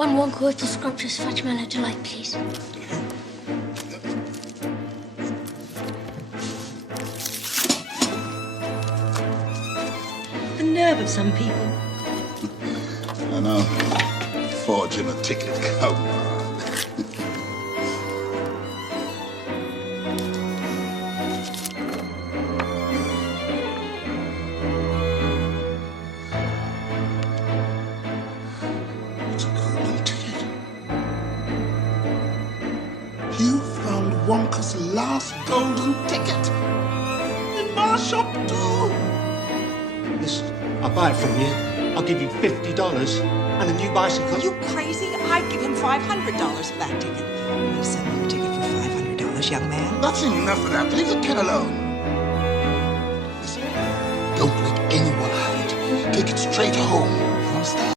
One Wonka with the scrumptious fudge-mellow delight, please. The nerve of some people. I know. Forging a ticket, come on. It's a golden ticket. You found Wonka's last golden ticket. In my shop, too. Listen, I'll buy it from you. I'll give you $50 and a new bicycle. Are you crazy? I'd give him $500 for that ticket. I'd sell you a ticket for $500, young man. That's enough of that. Leave the kid alone. Listen, don't let anyone have it. Take it straight home. You understand?